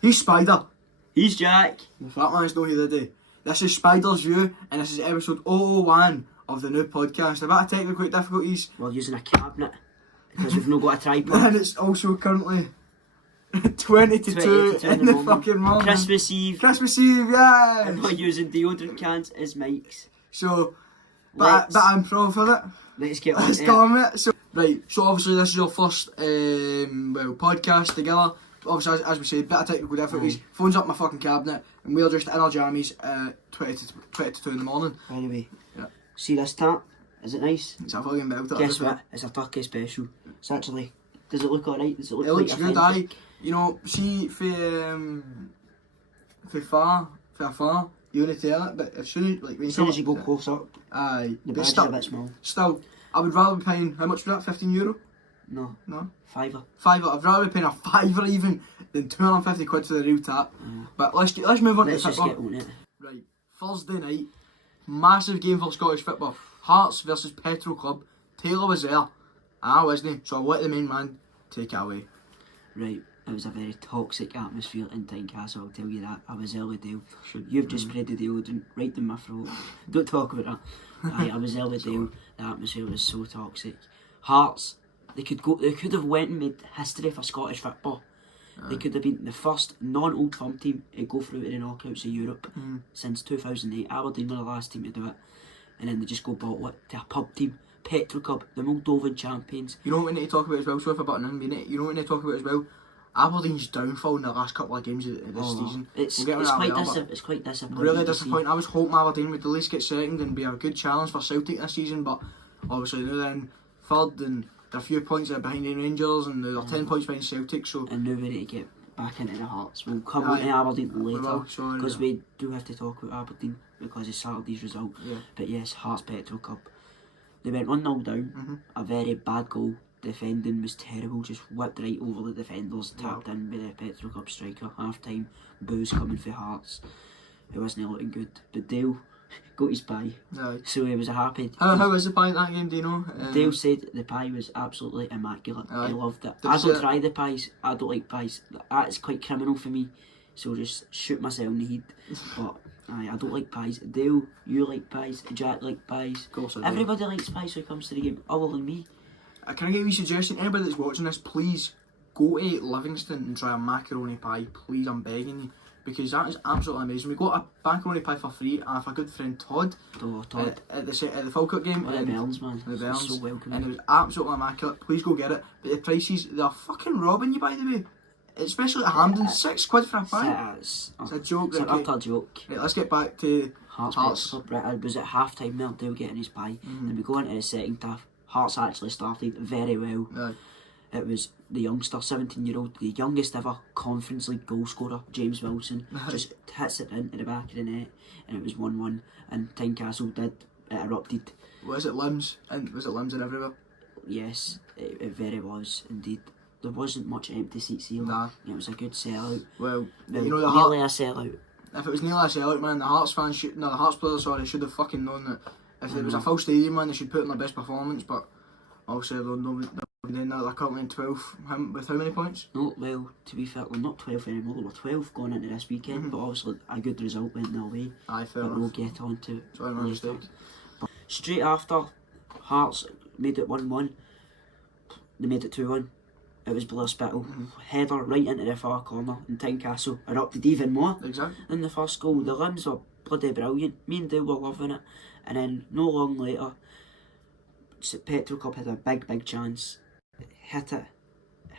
He's Spider. He's Jack. The fat man's not here today. This is Spider's View, and this is episode 001 of the new podcast. A bit of technical difficulties. We're using a cabinet because we've not got a tripod. And it's also currently 20 to 2 in the fucking morning. Christmas Eve. Christmas Eve, yeah. And we're using deodorant cans as mics. So, but I'm pro for it. Let's get on Let's go on it. So, right, so obviously this is your first podcast together. Obviously, as we said, bit of technical difficulties. Phone's up my fucking cabinet, and we're just in our jammies at 20 to 2 in the morning. Anyway, yeah. See this tart? Is it nice? It's a fucking belter. Guess what? It's a turkey special. It's actually. Does it look alright? Does it look? It like looks good, aye. You know, see, for far, you want to tell it, but as soon as you go close up, aye, the badge is a bit small. Still, I would rather be paying, how much for that, €15? No. Fiver. I'd rather be paying a fiver even than 250 quid for the real tap. Yeah. But let's move on to the just football. Get on it. Right, Thursday night, massive game for Scottish football. Hearts versus Petrol Club. Taylor was there, I wasn't, so I'll let the main man take it away. Right, it was a very toxic atmosphere in Tynecastle, I'll tell you that. I was there with Dale. You've just sprayed the deodorant right in my throat. Don't talk about that. I was there with Dale. The atmosphere was so toxic. Hearts, they could have went and made history for Scottish football. They could have been the first non-Old Firm team to go through to the knockouts of Europe since 2008. Aberdeen were the last team to do it. And then they just go bottle it to a pub team. Petrol Club, the Moldovan champions. You know what we need to talk about as well, so if I button in, you know what we need to talk about as well? Aberdeen's downfall in the last couple of games of this season. It's quite disappointing. Really disappointing. I was hoping Aberdeen would at least get second and be a good challenge for Celtic this season, but obviously they're in third and they're a few points behind the Rangers and they're 10 points behind Celtic. So and now we need to get back into the Hearts. We'll come on to Aberdeen later because we do have to talk about Aberdeen because of Saturday's result. Yeah. But yes, Hearts Petrol Club. They went 1-0 down. A very bad goal. Defending was terrible. Just whipped right over the defenders. Tapped in by the Petrol Club striker. Half time. Boos coming for Hearts. It wasn't looking good. But Dale got his pie. Right. So he was happy. How was the pie in that game, do you know? Dale said the pie was absolutely immaculate. He loved it. I don't try the pies. I don't like pies. That is quite criminal for me. So just shoot myself in the head. But I don't like pies. Dale, you like pies. Jack like pies. Of course I do. Everybody likes pies when it comes to the game, other than me. Can I give you a suggestion? Anybody that's watching this, please go to Livingston and try a macaroni pie. Please, I'm begging you. Because that is absolutely amazing. We got a macaroni pie for free and our good friend Todd. At the Falkirk game. The Bells, man. The Bells. So welcome. And it was absolutely immaculate. Please go get it. But the prices, they're fucking robbing you, by the way. Especially at Hampden, £6 for a pie. It's a joke. It's an utter joke. Right, let's get back to Hearts. Right, I was at half time there, Dale getting his pie. Then we go into the second half. Hearts actually started very well. Right. It was the youngster, 17-year-old, the youngest ever Conference League goal scorer, James Wilson, just hits it into the back of the net, and it was 1-1. And Tynecastle it erupted. Was it limbs? And was it limbs and everywhere? Yes, it very was indeed. There wasn't much empty seats here. Nah. It was a good sellout. Well, you know nearly a sellout. If it was nearly a sellout, man, the Hearts players, should have fucking known that if it was a full stadium, man, they should put in their best performance. But obviously, they're currently in 12th with how many points? No, well, to be fair, we're not 12 anymore. We're 12 going into this weekend, but obviously a good result went their way. Aye, fair enough. We'll get on to it later. But straight after, Hearts made it 1-1. They made it 2-1. It was Blair Spittle. Header right into the far corner, and Tynecastle erupted even more than the first goal. The limbs were bloody brilliant. Me and Dale were loving it. And then, no long later, Petrol Club had a big chance. Hit it,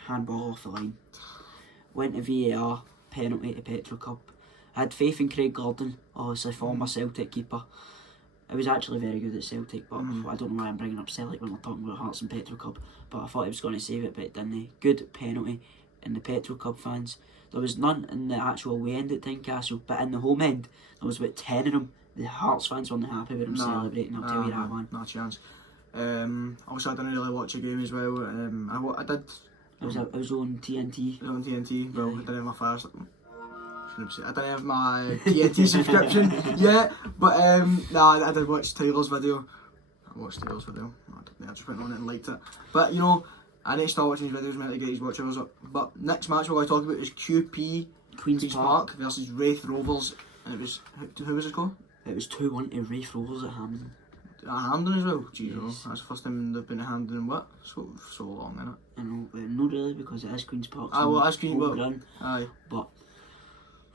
handball off the line. Went to VAR, penalty to Petrol Club. I had faith in Craig Gordon, obviously former Celtic keeper. I was actually very good at Celtic, but I don't know why I'm bringing up Celtic when we're talking about Hearts and Petrol Club. But I thought he was going to save it, but it didn't. Good penalty, and the Petrol Club fans. There was none in the actual away end at Tynecastle, but in the home end, there was about 10 of them. The Hearts fans weren't happy with them celebrating, I'll tell you that one. Not a chance. Also, I didn't really watch the game as well. I did. It was on TNT. It was on TNT. Well, I didn't have my fire. I didn't have my TNT subscription yet, but I did watch Taylor's video. I just went on it and liked it. But you know, I need to start watching his videos, man, to get his watch hours up. But next match we're going to talk about is QP Queen's Park versus Wraith Rovers, and it was who was it called? It was 2-1 to Wraith Rovers at Hampden. At Hampden as well? Jeez, Yes. that's the first time they've been at Hampden in what? So long, innit? I know, but not really because it is Queen's Park. Aye, well, it is Queen's Park. Run, Aye. but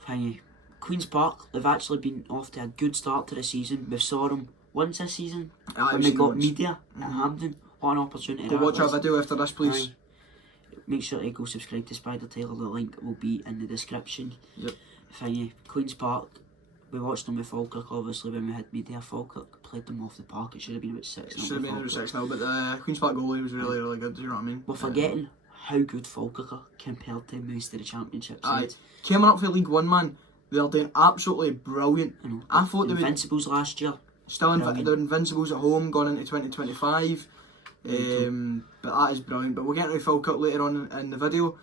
thingy, Queen's Park, they've actually been off to a good start to the season. We saw them once this season when we got media at Hampden. What an opportunity! Go watch our video after this, please. Aye. Make sure to go subscribe to Spider Taylor. The link will be in the description. Yep. Thingy, Queen's Park. We watched them with Falkirk, obviously, when we had media. Falkirk played them off the park. It should have been about 6-0. It should have been about 6-0, but the Queen's Park goalie was really, really good, do you know what I mean? We're forgetting how good Falkirk are compared to most of the championship sides. Coming up for League One, man, they're doing absolutely brilliant. I thought they would... Invincibles last year. Still, they're Invincibles at home, going into 2025. But that is brilliant. But we'll get into Falkirk later on in the video.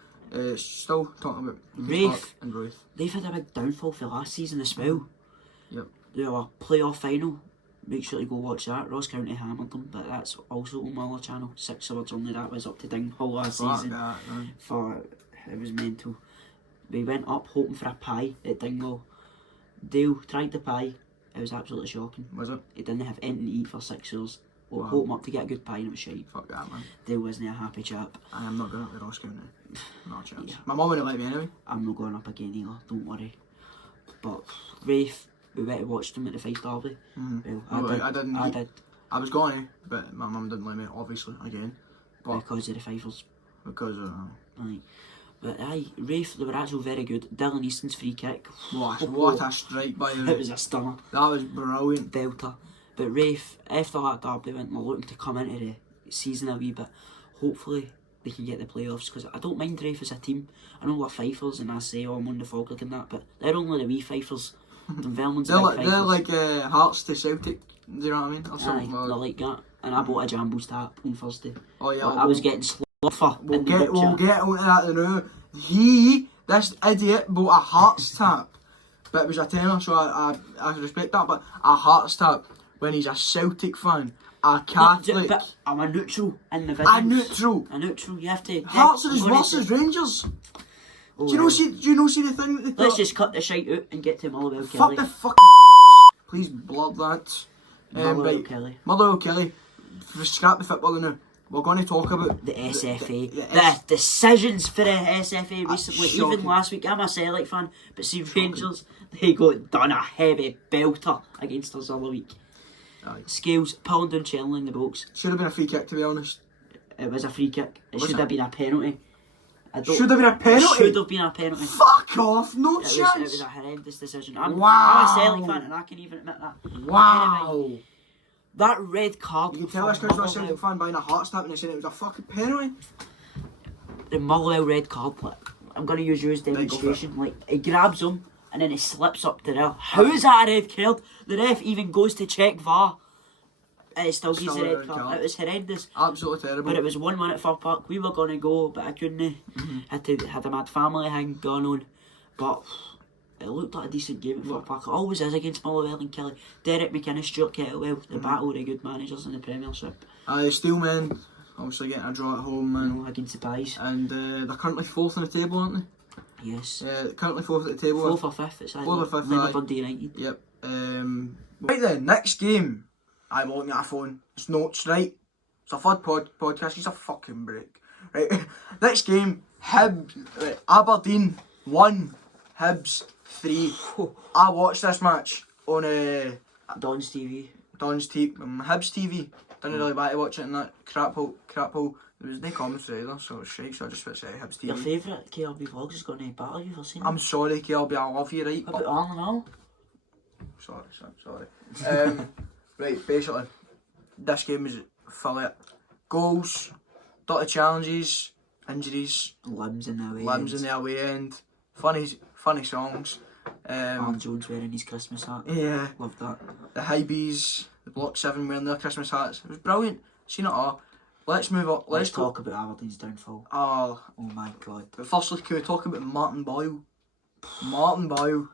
Still talking about Wraith and Ruth. They've had a big downfall for last season as well. Yep. They were playoff final. Make sure to go watch that. Ross County hammered them, but that's also on my other channel. 6 hours only. That was up to Dinghull last season. It was mental. We went up hoping for a pie at Dinghull. Dale tried the pie. It was absolutely shocking. Was it? He didn't have anything to eat for 6 hours. We'll Wow. hope him up to get a good pie and it was shite. Fuck that, man. Dale wasn't a happy chap. I am not going up with Ross County. Not a chance. Yeah. My mum wouldn't let me anyway. I'm not going up again either, don't worry. But Wraith, we went to watch them at the Fife Derby. Well, I did. I was going to, but my mum didn't let me, obviously, again. But because of the Fifers. because Aye. But aye, Wraith, they were actually very good. Dylan Easton's free kick. what a strike by It him. was a stunner. That was brilliant. Belter. But Wraith, after that derby went, they're looking to come into the season a wee bit. Hopefully they can get the playoffs, because I don't mind Wraith as a team. I know we're Fifers and I say, oh, I'm on the Falkirk and that, but they're only the wee Fifers. Dunfermline's the big They're Fifers. like Hearts to Celtic, do you know what I mean? Or Aye, something they're like that. And I bought a Jambos tap on Thursday. Oh yeah, I was getting sluffer. We'll get onto that now. This idiot, bought a Hearts tap, but it was a tenner, so I respect that. But a Hearts tap when he's a Celtic fan, a Catholic. But I'm a neutral in the video. A neutral. A neutral. You have to. Hearts are as worse as Rangers. Oh, Do you know see the thing that they put? Let's just cut the shite out and get to Motherwell Fuck Kelly. the fucking please blood that. Motherwell Kelly. Motherwell Kelly. Scrap the football now. We're going to talk about The SFA. The decisions for the SFA recently. shocking. Even last week, I'm a Celtic fan, but see Rangers, they got done a heavy belter against us all the week. Aye. Scales pulling down Cheltenham in the box. Should have been a free kick, to be honest. It was a free kick. It Was should it? have been a penalty. Should have been a penalty. Should have been a penalty. Fuck off, no It chance. was a horrendous decision. I'm Wow. a Celtic fan and I can even admit that. Wow. Anyway, that red card. You can tell this guy's not a Celtic fan buying a Hearts tap and they're saying it was a fucking penalty. The Motherwell red card. Like, I'm going to use you as demonstration. Like, he grabs him and then he slips up to there. How is that a red card? The ref even goes to check VAR. And it still gives the red card. It was horrendous. Absolutely terrible. But it was 1 minute for Park. We were going to go, but I couldn't. Had a mad family thing going on. But it looked like a decent game at Fort Park. It always is against Motherwell and Kelly. Derek McInnes, Stuart Kettlewell, the battle of the good managers in the Premiership. Steelmen, obviously getting a draw at home, man. Against the Pies. And they're currently 4th on the table, aren't they? Yes. Currently 4th at the table. 4th or 5th, it's either. 4th or 5th, Livi, aye. Dundee United. Yep. Right then, next game. I'm looking at a phone. It's notes, right? It's a third podcast. It's a fucking break. Right. Next game, Hibs. Right. Aberdeen 1, Hibs 3. I watched this match on Don's TV. Don's TV, Hibs TV. Didn't really want to watch it in that crap hole. There was no commentary either, so it was shite, so I just switched to Hibs TV. Your favourite KLB vlogs is going to battle you for seeing I'm sorry, KLB, I love you, right? What about Arnold Hall? Sorry. Right, basically, this game is full of goals, dirty challenges, injuries, Limbs in the away limbs end. in the away end, funny songs. Alan Jones wearing his Christmas hat. Yeah, Loved that. the Highbees, the Block 7 wearing their Christmas hats. It was brilliant. Seen it all. Let's move on. Let's talk about Aberdeen's downfall. Oh, my god. but firstly, can we talk about Martin Boyle? Martin Boyle.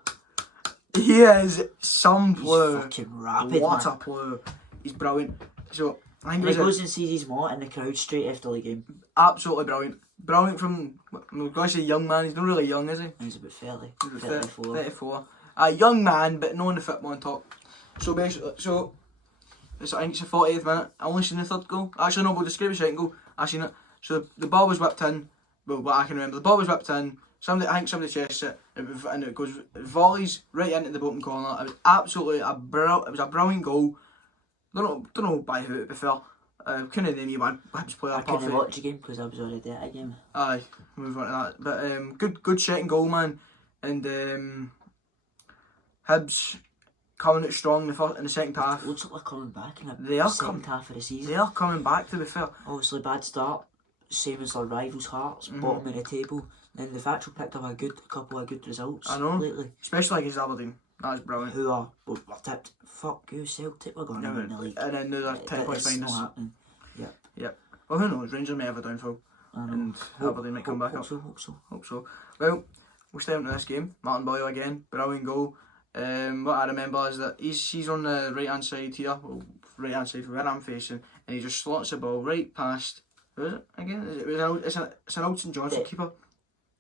He is some player. He's fucking rapid, What man. a player. He's brilliant. So, I think And it he was goes and sees his mate in the crowd straight after the game. absolutely brilliant. Brilliant from, we're going to say young man, he's not really young, is he? He's about 30, He's about 34. 34. A young man, but no on the football on top. So basically, I think it's the 40th minute. I only seen the third goal. Actually, no, we'll describe the second goal. I seen it. So the ball was whipped in. Well, what I can remember, the ball was whipped in. I think somebody chests it, and it goes volleys right into the bottom corner. It was absolutely a brilliant goal. Don't know by who, to be fair. Couldn't name you one Hibs player. I couldn't watch the game because I was already at a game. Aye, move on to that. But good second goal, man. And Hibs coming out strong in the second half. Looks like they're coming back in They are second half of the season. They are coming back, to be fair. Obviously, bad start. Same as their rivals, Hearts, bottom of the table. Then they've actually picked up a couple of good results lately. Especially against Aberdeen. That's brilliant. Who are we're tipped. Fuck you, Celtic. We're going to win the league. And then they're 10 points behind us. It's not happening. Yep. Well, who knows? Rangers may have a downfall. And Aberdeen might come back up. Hope so. Well, we'll stay into this game. Martin Boyle again, brilliant goal. What I remember is that he's on the right hand side here, right hand side from where I'm facing, and he just slots the ball right past. Who is it again? It's an old St Johnstone keeper.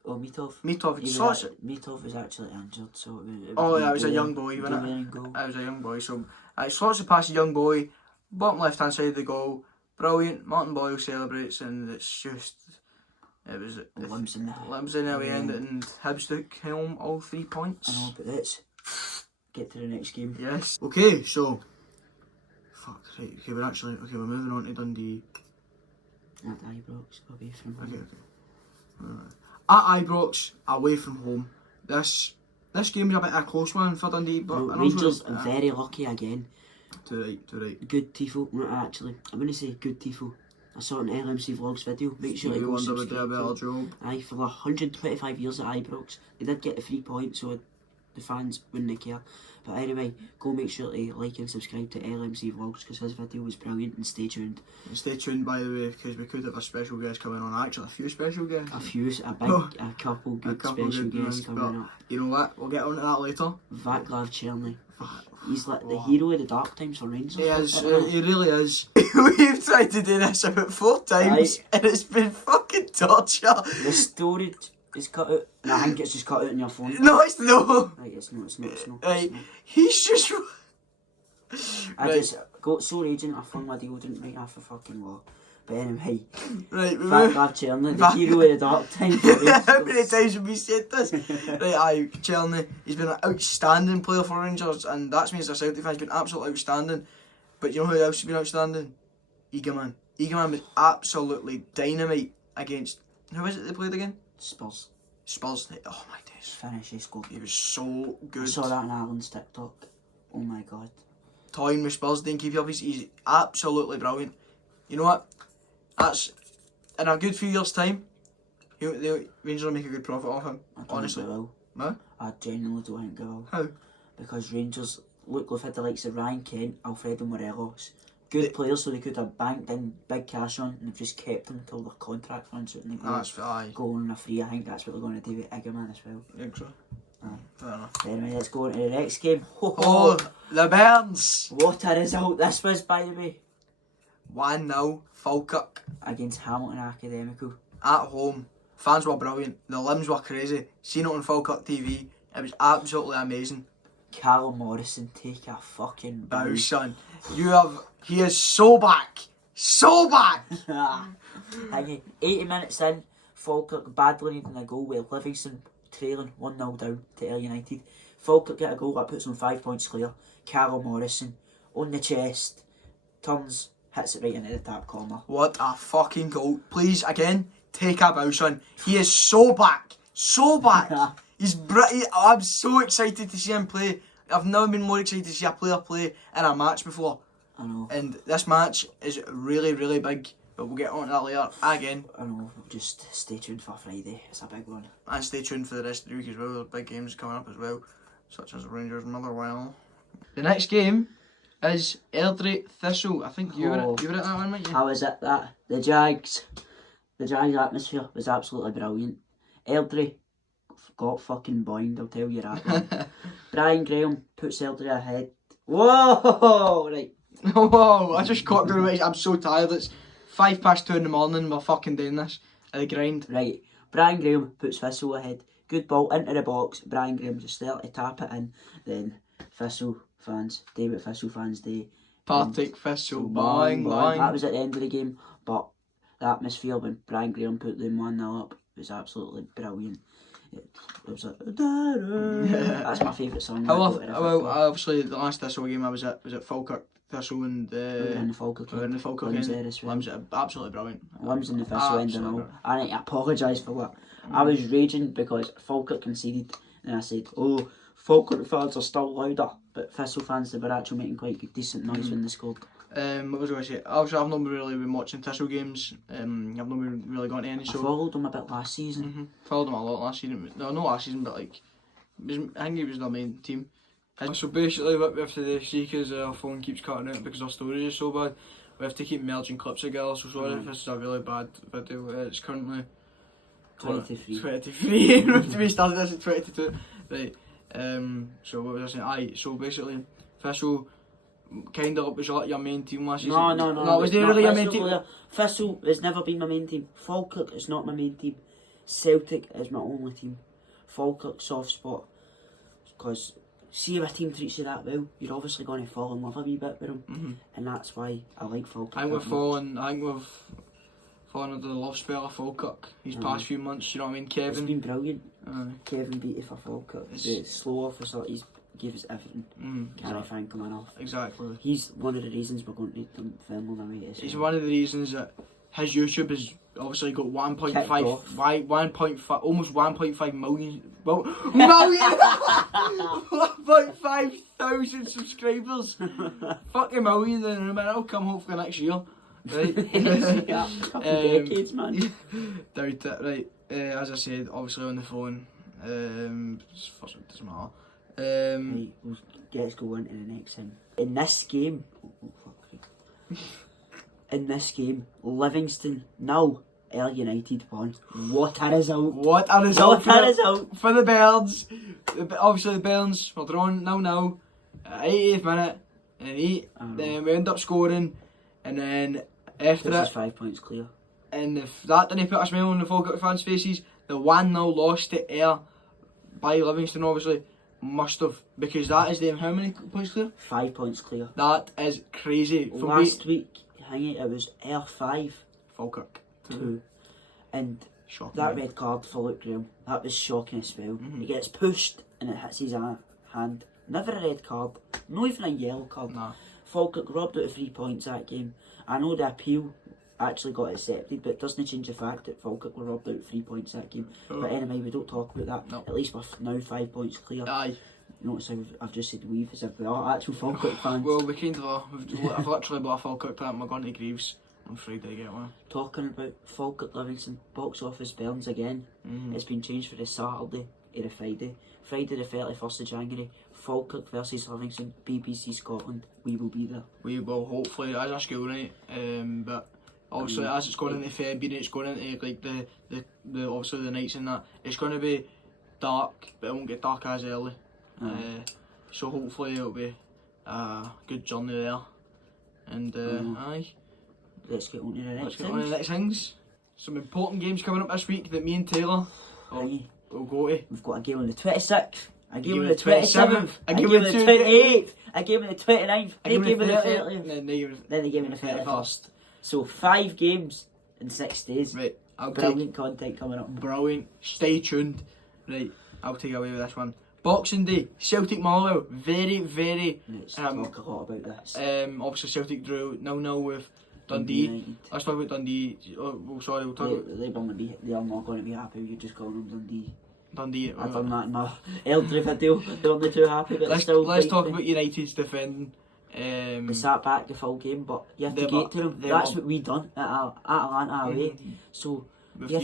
Oh, Mitov. Mitov was actually injured, so it was a young boy, wasn't it? It was a young boy, so it slots it past a young boy, bottom left hand side of the goal. Brilliant. Martin Boyle celebrates, and it's just. It was limbs in the end, and Hibs took home all 3 points. I know, but let's get to the next game. Yes. Okay, so. Fuck, right. Okay, we're moving on to Dundee. At Ibrox, away from home. Okay. At Ibrox, away from home. This game was a bit of a close one for Dundee, but Rangers very lucky again. Too right. Good tifo, not actually. I'm going to say good tifo. I saw an LMC Vlogs video. Make sure you go subscribe. Aye, for the 125 years at Ibrox, they did get the 3 points, so the fans wouldn't care. But anyway, go make sure to like and subscribe to LMC Vlogs because his video was brilliant, and stay tuned. And stay tuned, by the way, because we could have a special guest coming on. Actually, a few special guests. A couple good special guests coming up. You know what? We'll get on to that later. Vaclav Cherny. He's like the hero of the dark times for Rangers. He is. He really is. We've tried to do this about 4 times, and it's been fucking torture. The storage is cut out. No, I think it's just cut out on your phone. No, it's not. Right, it's not. Right, he's just. I just got so raging. I flung my deodorant right off the fucking wall. But anyway, right, Vaclav Cherny, the hero of the dark times. How many times have we said this? Right, Cherny, he's been an outstanding player for Rangers, and that's me as a Celtic fan. He's been absolutely outstanding. But you know who else has been outstanding? Eagleman. Eagleman was absolutely dynamite against. Who is it they played again? Spurs. Oh my days. Finish, he scored. He was so good. I saw that on Alan's TikTok. Oh my god. Toying with Spurs, didn't keep you up. He's absolutely brilliant. You know what? That's in a good few years' time. The Rangers will make a good profit off him. Honestly, no. I genuinely don't think they will. How? Because Rangers we've had the likes of Ryan Kent, Alfredo Morelos, good players, so they could have banked in big cash on, and they've just kept them until their contract runs out and they go on a free. I think that's what they're going to do with Egerman as well. I think so. Fair enough. Anyway, let's go on to the next game. The Burns! What a result this was, by the way. 1-0, Falkirk. Against Hamilton Academical. At home. Fans were brilliant. The limbs were crazy. Seen it on Falkirk TV. It was absolutely amazing. Callum Morrison, take a fucking bow. Son. He is so back. So back! 80 minutes in, Falkirk badly needing a goal with Livingston trailing 1-0 down to Ayr United. Falkirk get a goal that puts them 5 points clear. Callum Morrison on the chest, turns, hits it right into the top corner. What a fucking goal. Please, again, take a bow, son. He is so back. So back. I'm so excited to see him play. I've never been more excited to see a player play in a match before. I know. And this match is really, really big. But we'll get on to that later again. I know. Just stay tuned for Friday. It's a big one. And stay tuned for the rest of the week as well. There's big games coming up as well, such as Rangers Motherwell. The next game is Airdrie Thistle. I think you were at that one, weren't you? How was it? The Jags atmosphere was absolutely brilliant. Airdrie got fucking boinged, I'll tell you that. Brian Graham puts Airdrie ahead. Whoa! Right. Whoa! I just caught the away. I'm so tired. It's 2:05 in the morning. We're fucking doing this. The grind. Right, Brian Graham puts Thistle ahead. Good ball into the box. Brian Graham just there to tap it in. Then Thistle fans do what Thistle fans do. Partick Thistle, bang, bang. That was at the end of the game, but the atmosphere when Brian Graham put them 1-0 up was absolutely brilliant. It was like, that's my favourite song. Well, obviously the last Thistle game I was at Falkirk Thistle and we were in the Falkirk end. Limbs absolutely brilliant. Limbs in the Thistle end and all. I need to apologise for that. I was raging because Falkirk conceded, and I said, "Oh, Falkirk fans are still louder," but Thistle fans, they were actually making quite good, decent noise when they scored. What was I going to say? Obviously, I've not really been watching Thistle games. I've not really gone to any. So I followed them a bit last season. Followed them a lot last season. No, not last season, but like, I think it was their main team. So basically, what we have to do, see, because our phone keeps cutting out because our storage is so bad, we have to keep merging clips together. So sorry if this is a really bad video. It's currently 23. We started this at 22. Right. So what was I saying? So basically, Thistle kind of was like your main team last season. No. Was they really your main team? Thistle has never been my main team. Falkirk is not my main team. Celtic is my only team. Falkirk soft spot, because see if a team treats you that well, you're obviously going to fall in love a wee bit with them, and that's why I like Falkirk. I think we've fallen under the love spell of Falkirk these past few months. You know what I mean, Kevin? It's been brilliant. Kevin Beattie for Falkirk. The slow facilities gave us everything. Can't I thank him enough? Exactly. He's one of the reasons we're going to film on away. He's one of the reasons that his YouTube has obviously got 1.5, almost 1.5 million. Well, 1.5 thousand subscribers. Fucking million, and that'll come hopefully next year. Right? Couple decades, man. Doubt it. Right. As I said, obviously on the phone. It doesn't matter. Right, let's go into the next thing. In this game, Livingston 0, Ayr United 1. What a result! What a result for the Birds. Obviously the Birds were drawn 0-0 at 80th minute, and then we end up scoring, and then after this is 5 points clear. And if that didn't put a smile on the Falkirk fans' faces, the 1-0 loss to Ayr by Livingston obviously must have, because that is them how many points clear? 5 points clear. That is crazy. Last week, it was Ayr 5, Falkirk 2. And shocking, that red card for Luke Graham, that was shocking as well. He gets pushed and it hits his hand. Never a red card, not even a yellow card. Nah. Falkirk robbed out of 3 points that game. I know the appeal actually got accepted, but it doesn't change the fact that Falkirk were robbed out of 3 points that game. But anyway, we don't talk about that. No. At least we're now 5 points clear. Aye. Notice how I've just said we've as if we are actual Falkirk fans. Well, we kind of are. I've literally bought a Falkirk plant. We're going to Greaves on Friday to get one. Talking about Falkirk Livingston, box office burns again. It's been changed for the Saturday or the Friday. Friday the 31st of January, Falkirk versus Livingston, BBC Scotland. We will be there. We will, hopefully, as a school night. But obviously, as it's going into February, it's going into like the obviously the nights and that. It's going to be dark, but it won't get dark as early. So hopefully it'll be a good journey there. And aye. Let's get on to the next things. Some important games coming up this week that me and Taylor will go to. We've got a game on the 26th, a game on the 27th, a game on the 28th, a game on the 29th, a game on the 30th, then the game on the 31st. So 5 games in 6 days. Right, brilliant content coming up. Brilliant. Stay tuned. Right, I'll take away with this one. Boxing Day, Celtic Motherwell, very. Let's talk a lot about this. Obviously Celtic drew 0-0 with Dundee. Let's talk about Dundee. We'll talk about. They are not going to be happy with you just calling them Dundee. I've done that in my elderly video. They're only too happy, but let's talk about United's defending. They sat back the full game, but you have to gate to them. That's what we done at Atlanta away. So you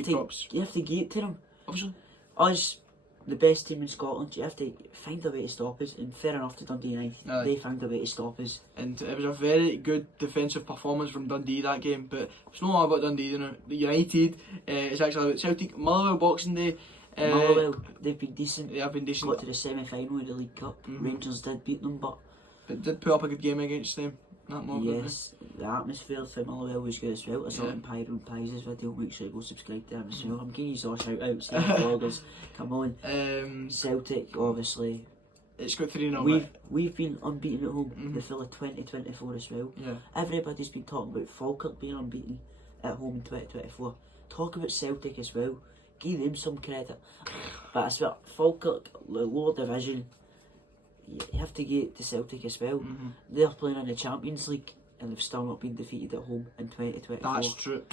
have to gate to them. Obviously, us, the best team in Scotland, you have to find a way to stop us, and fair enough to Dundee United, they found a way to stop us. And it was a very good defensive performance from Dundee that game, but it's not all about Dundee, United, it's actually about Celtic. Motherwell Boxing Day. Motherwell, they've been decent. They have been decent. Got to the semi-final of the League Cup. Rangers did beat them, but did put up a good game against them. Yes, the atmosphere for Motherwell was good as well. I saw it in Pyro and Pies' video. Make sure you go subscribe to him as well. I'm giving you all shout outs, vloggers. Come on. Celtic, obviously. It's got 3-0. We've been unbeaten at home the full of 2024 as well. Yeah. Everybody's been talking about Falkirk being unbeaten at home in 2024. Talk about Celtic as well. Give them some credit. But I swear, Falkirk, the lower division, you have to get to Celtic as well. They're playing in the Champions League and they've still not been defeated at home in 2024. That's true.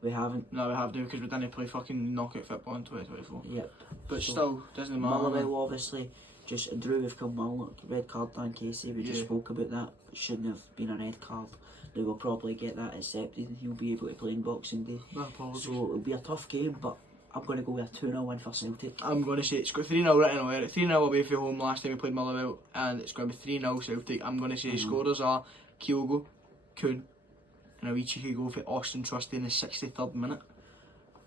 We haven't. No, we have to because we didn't play fucking knockout football in 2024. Yep. But so, still, doesn't matter. Motherwell obviously just drew with Kilmarnock. Red card Dan Casey. We just spoke about that. Shouldn't have been a red card. They will probably get that accepted and he'll be able to play in Boxing Day. So it'll be a tough game, but I'm going to go with a 2-0 win for Celtic. I'm going to say it's got 3-0 written away. 3-0 away from home last time we played Motherwell, and it's going to be 3-0 Celtic. I'm going to say scorers are Kyogo, Kuhn, and a wee cheeky goal for Austin Trusty in the 63rd minute.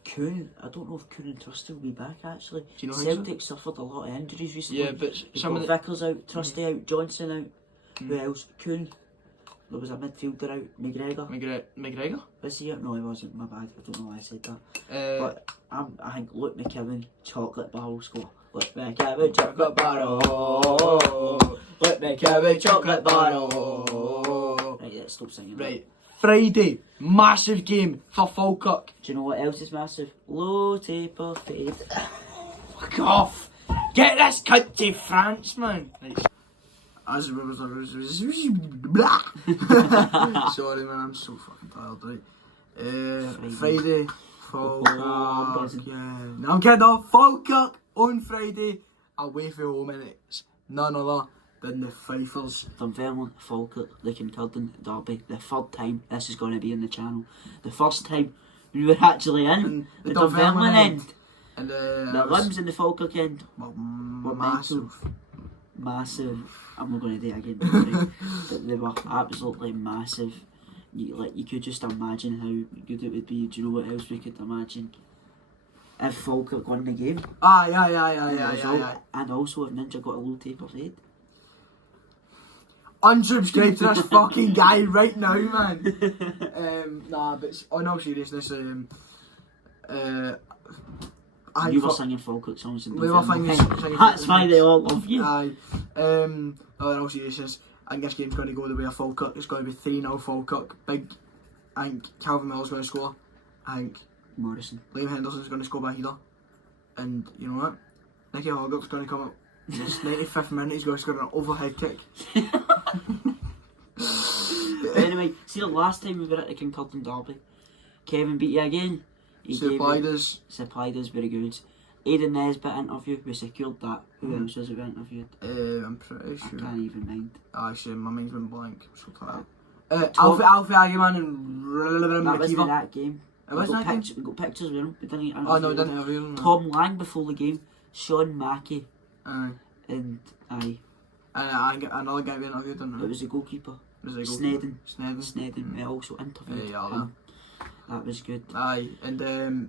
Kuhn, I don't know if Kuhn and Trusty will be back actually. Do you know Celtic suffered a lot of injuries recently. Yeah, but some of the Vickers out, Trusty out, Johnson out. Who else? Kuhn. There was a midfielder out, McGregor. McGregor? Was he out? No, he wasn't. My bad. I don't know why I said that. But I think Luke McKibben, chocolate barrel score. Luke McKibben, chocolate barrel. Luke McKibben, chocolate barrel. Right, let's stop singing. Right. Friday, massive game for Falkirk. Do you know what else is massive? Low taper fade. Fuck off! Get this cunt to France, man. Right. Sorry, man, I'm so fucking tired, right? Friday, Falkirk, yeah. Now I'm kidding off. Falkirk on Friday, away from home, and it's none other than the Fifers. Dunfermline, Falkirk, the Kincardine Derby. The third time this is going to be in the channel. The first time we were actually in the Dunfermline end. And the limbs in the Falkirk end were massive. Massive. I'm not going to do it again, don't worry. But they were absolutely massive. You could just imagine how good it would be. Do you know what else we could imagine? If Falkirk won the game. Aye. And also if Ninja got a low taper fade. Unsubscribe to this fucking guy right now, man. Nah, but on all seriousness, you were singing Falkirk songs in we were singing that's why they all love you. Aye. On all seriousness, I think this game's going to go the way of Falkirk. It's going to be 3-0 Falkirk. Big, I think Calvin Miller's going to score. I think Morrison. Liam Henderson's going to score by header. And you know what? Nicky Hoggart's going to come up. In this 95th minute, he's going to score an overhead kick. Anyway, see the last time we were at the Kincardine Derby, Kevin beat you again. He supplied us very good. Aidan Nesbitt interview, we secured that. Who else was it we interviewed? I'm pretty sure. I can't even mind. Actually, my mind's been blank. I'm so tired. Alfie Agaman and that wasn't that game. It wasn't that game? We got pictures with him. We didn't interview oh no, we didn't interview him. Tom Lang before the game. Sean Mackey. Aye. And aye. Another guy we interviewed, didn't we? It was the goalkeeper. Snedden. We also interviewed him. That was good. Aye, and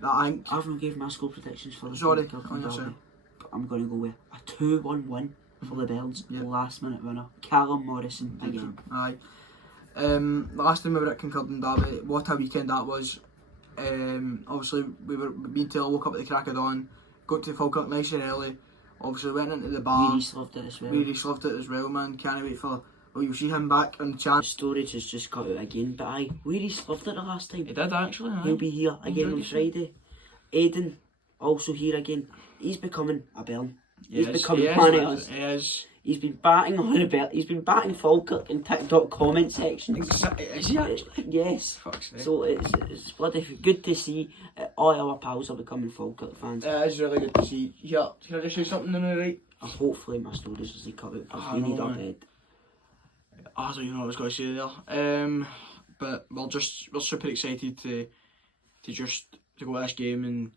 I think I've not gave my score predictions for the sorry, Derby, but I'm going to go with a 2-1 win for the Bells. The last minute winner, Callum Morrison again. Aye. The last time we were at Kincardine Derby, what a weekend that was. Obviously we been till woke up at the crack of dawn, got to Falkirk nice and early. Obviously went into the bar. We really loved it as well. Man. Can't wait for. Well, you'll see him back on the chance. Storage has just cut out again, but aye, we really loved it the last time. He did actually. Aye. He'll be here again on Friday. Aidan also here again. He's becoming a Bell. He's becoming one of us. He is. He's been batting on the belt. He's been batting Falkirk in TikTok comment sections. Is he actually? Yes. So it's bloody good to see all our pals are becoming Falkirk fans. It is really good to see. Here, can I just say something on the right? Hopefully my stories as they cut out because we need our bed. I don't even know what I was going to say there. But we're super excited to go to this game and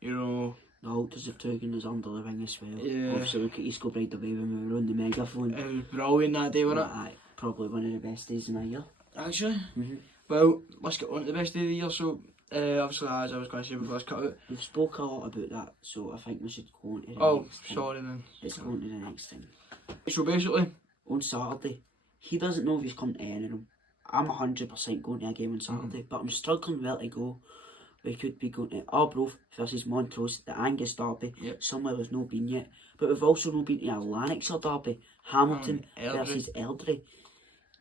you know. The Alters have taken us under the wing as well. Yeah. Obviously look at East right away when we were on the megaphone. It was brilliant that day, wasn't it? Aye, probably one of the best days of my year. Actually? Well, let's get on to the best day of the year. So, obviously, as I was going to say before I was cut out. We've spoke a lot about that, so I think we should go on to the next thing. Sorry then. Let's go on to the next thing. So basically, on Saturday, he doesn't know if he's come to any of them. I'm 100% going to a game on Saturday, but I'm struggling where to go. We could be going to Arbroath versus Montrose, the Angus derby, somewhere we've not been yet. But we've also not been to a Lanarkshire derby, Hamilton versus Airdrie.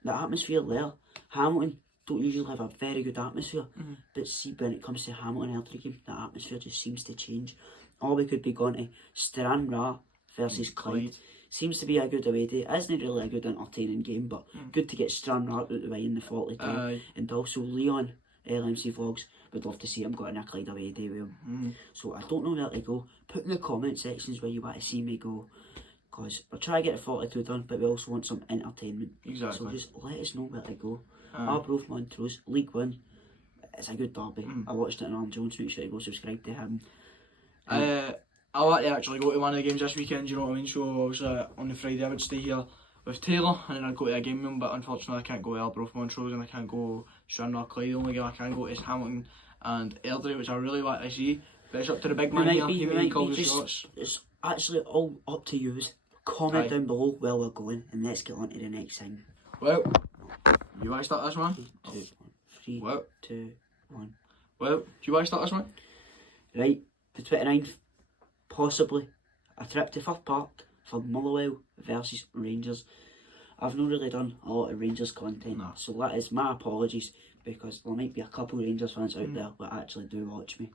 The atmosphere there, Hamilton don't usually have a very good atmosphere, but see, when it comes to Hamilton Airdrie game, the atmosphere just seems to change. Or we could be going to Stranraer versus Clyde. Seems to be a good away day. Isn't really a good entertaining game, but good to get Stranraer out the way in the 42. And also Leon, LMC Vlogs, would love to see him going a Clyde away day with him. So I don't know where to go. Put in the comment sections where you want to see me go, because we're trying to get a 42 done, but we also want some entertainment. Exactly. So just let us know where to go. Arbroath, Montrose, League One. It's a good derby. I watched it on Alan Jones. Make sure you go subscribe to him. I like to actually go to one of the games this weekend, you know what I mean? So obviously on the Friday I would stay here with Taylor and then I'd go to a game with him, but unfortunately I can't go to Arbroath, Montrose, and I can't go Stranraer, Clyde. The only game I can go is Hamilton and Airdrie, which I really want to see. But it's up to the big man here. He calls the shots. It's actually all up to you. Comment down below where we're going and let's get on to the next thing. Well, you want to start this one? 3, 2, 1. Well, do you want to start this one? Right, the 29th. Possibly a trip to Firth Park for Motherwell versus Rangers. I've not really done a lot of Rangers content, so that is my apologies, because there might be a couple Rangers fans out there that actually do watch me.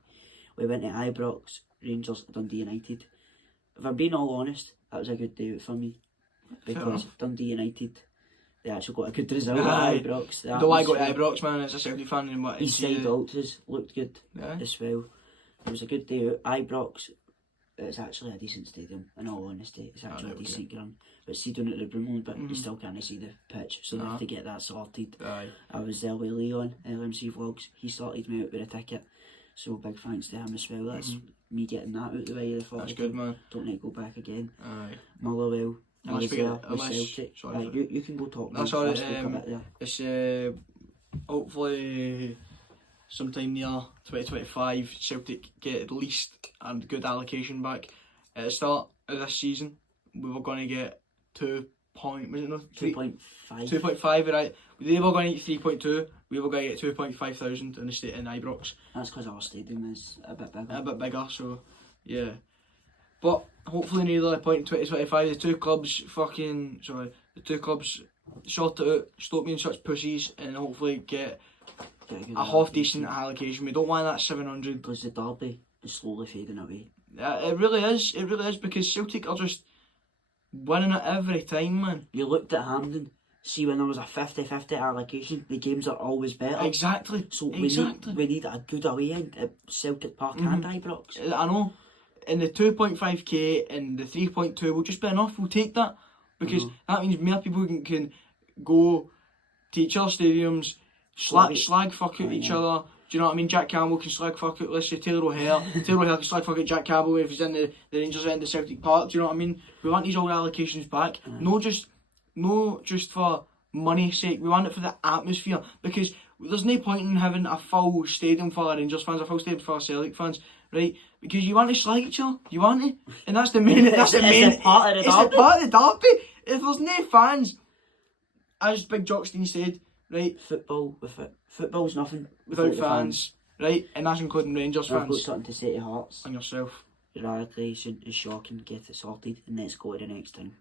We went to Ibrox, Rangers, Dundee United. If I'm being all honest, that was a good day out for me, because Dundee United, they actually got a good result at Ibrox. Don't want to go to Ibrox, man, as a Celtic fan. And what Eastside Ultras looked good as well. It was a good day out. Ibrox, it's actually a decent stadium, in all honesty. It's actually a decent ground. But see, down at the Broomloan, but you still can't see the pitch, so they have to get that sorted. I was there with Leon, LMC Vlogs. He sorted me out with a ticket, so big thanks to him as well. That's me getting that out the way. That's good, man. Don't need to go back again. Motherwell, I was there with Celtic. You can go talk. That's alright. It's hopefully sometime near 2025, Celtic get at least a good allocation back. At the start of this season, we were going to get 2.5, right? They were going to get 3.2, we were going to get 2.5 thousand in the state in Ibrox. That's because our stadium is a bit bigger. A bit bigger, so yeah. But hopefully near the point in 2025, the two clubs sort it out, stop being such pussies, and hopefully get a half decent allocation. We don't want that 700. Because the derby is slowly fading away. It really is, because Celtic are just winning it every time, man. You looked at Hampden, see when there was a 50-50 allocation, the games are always better. Exactly. So we need a good away end at Celtic Park and Ibrox. I know. And the 2.5k and the 3.2 will just be enough. We'll take that, because that means more people can go to each other's stadiums, slag fuck out each other. Do you know what I mean? Jack Campbell can slag fuck out, let's say, Taylor O'Hare. Taylor O'Hare can slag fuck out Jack Campbell if he's in the Rangers end of Celtic Park. Do you know what I mean? We want these old allocations back. No just for money's sake. We want it for the atmosphere, because there's no point in having a full stadium full of Rangers fans, a full stadium full of Celtic fans, right? Because you want to slag each other. You want to, and that's the main. That's the main part of the derby. It's the part of the derby. If there's no fans, as Big Jockstein said, right? Football's nothing without fans, right? And that's including Rangers fans. I've got something to say to Hearts. And yourself. Your allocation is shocking. Get it sorted, and let's go to the next thing.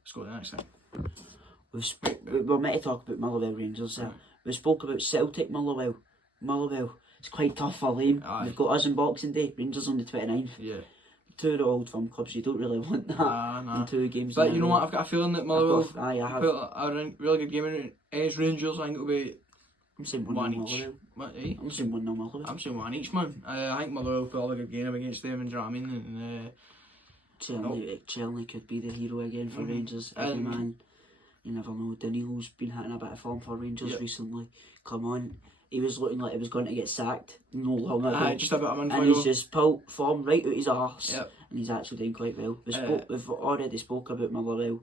We're meant to talk about Motherwell Rangers. We spoke about Celtic Motherwell. It's quite tough for them. They've got us on Boxing Day. Rangers on the 29th. Yeah. Two of the old firm clubs. You don't really want that in 2 games. But you know what? I've got a feeling that Motherwell put a really good game in against Rangers. I think it'll be. I'm saying one each. I'm saying 1-0 Motherwell. I'm saying one each, man. I think Motherwell put a really good game against them, and do you know what I mean? And, Chelney could be the hero again for Rangers. Every man, you never know. Danilo's been hitting a bit of form for Rangers recently. Come on. He was looking like he was going to get sacked no long ago. Just a bit of a and he's just pulled form right out his arse. Yep. And he's actually doing quite well. We've already spoke about Motherwell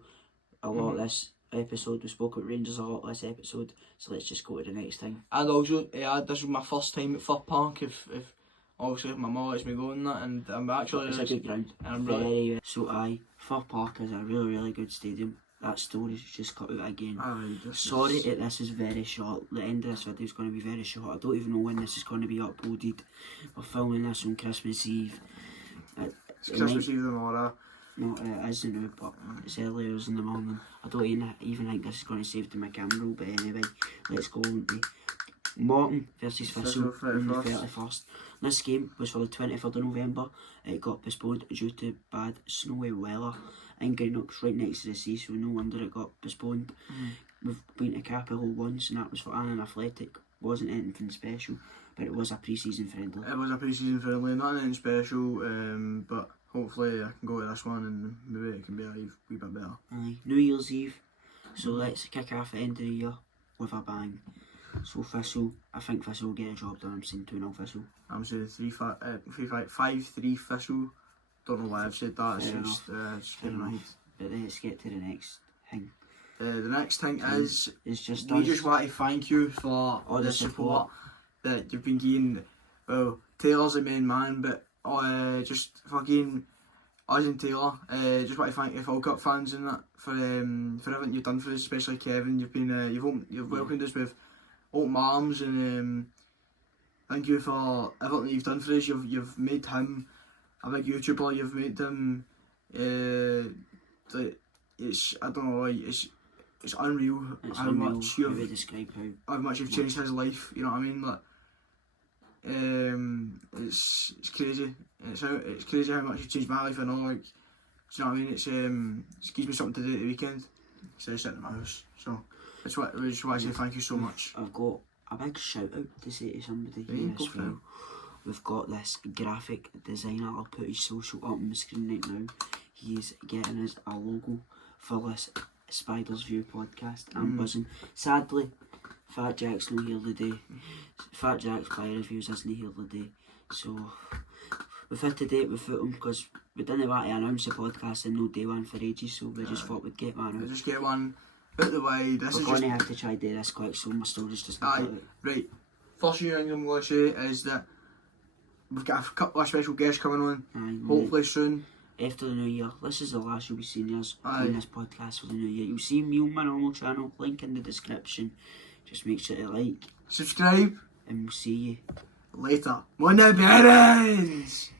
a lot this episode. We spoke about Rangers a lot this episode. So let's just go to the next thing. And also, this was my first time at Firth Park. If obviously if my mum lets me go in that, and I'm actually. It's a good ground. And I'm really. So Firth Park is a really good stadium. that story's just cut out again. Sorry that this is very short. The end of this video is going to be very short. I don't even know when this is going to be uploaded. We're filming this on Christmas Eve. It's Christmas Eve tomorrow. No, it is now, but it's early hours in the morning. I don't even think this is going to save to my camera roll, but anyway, let's go on to Morton versus Thistle on the 31st. This game was for the 23rd of November. It got postponed due to bad snowy weather. In Greenock's right next to the sea, so no wonder it got postponed. We've been to Capello once, and that was for an athletic. Wasn't anything special, but it was a pre-season friendly. It was a pre-season friendly, not anything special, but hopefully I can go to this one and maybe it can be a wee bit better. New Year's Eve, so let's kick off the end of the year with a bang. So Thistle, I think Thistle will get a job done. I'm saying 2-0 Thistle. I'm saying 5-3 Thistle. Don't know why I've said that, it's just in my head. But let's get to the next thing. The next thing is just we just want to thank you for all the support that you've been giving. Well, Taylor's the main man, but just fucking us and Taylor. Just want to thank you Falkirk fans and that for everything you've done for us, especially Kevin. You've been you've welcomed us with open arms, and thank you for everything you've done for us. You've made him a big YouTuber. You've made him I don't know, it's unreal how much you've changed his life. You know what I mean? Like, it's crazy. It's crazy how much you've changed my life. I know, like, do you know what I mean? It gives me something to do at the weekend instead of sitting in my house. So we just want to say thank you so much. I've got a big shout out to say to somebody here as well. We've got this graphic designer. I'll put his social up on the screen right now. He's getting us a logo for this Spider's View podcast. I'm buzzing. Sadly, Fat Jack's not here today. Fat Jack's Player Reviews isn't here today. So we've had to date with him because we didn't want to announce the podcast and no day one for ages, so we just thought we'd get one out. Just get one out the way. We're going to have to try to do this quick, so my story's just right. First thing I'm going to say is that we've got a couple of special guests coming on, hopefully soon. After the new year. This is the last you'll be seeing us on this podcast for the new year. You'll see me on my normal channel, link in the description. Just make sure to like, subscribe, and we'll see you later. Mon parents!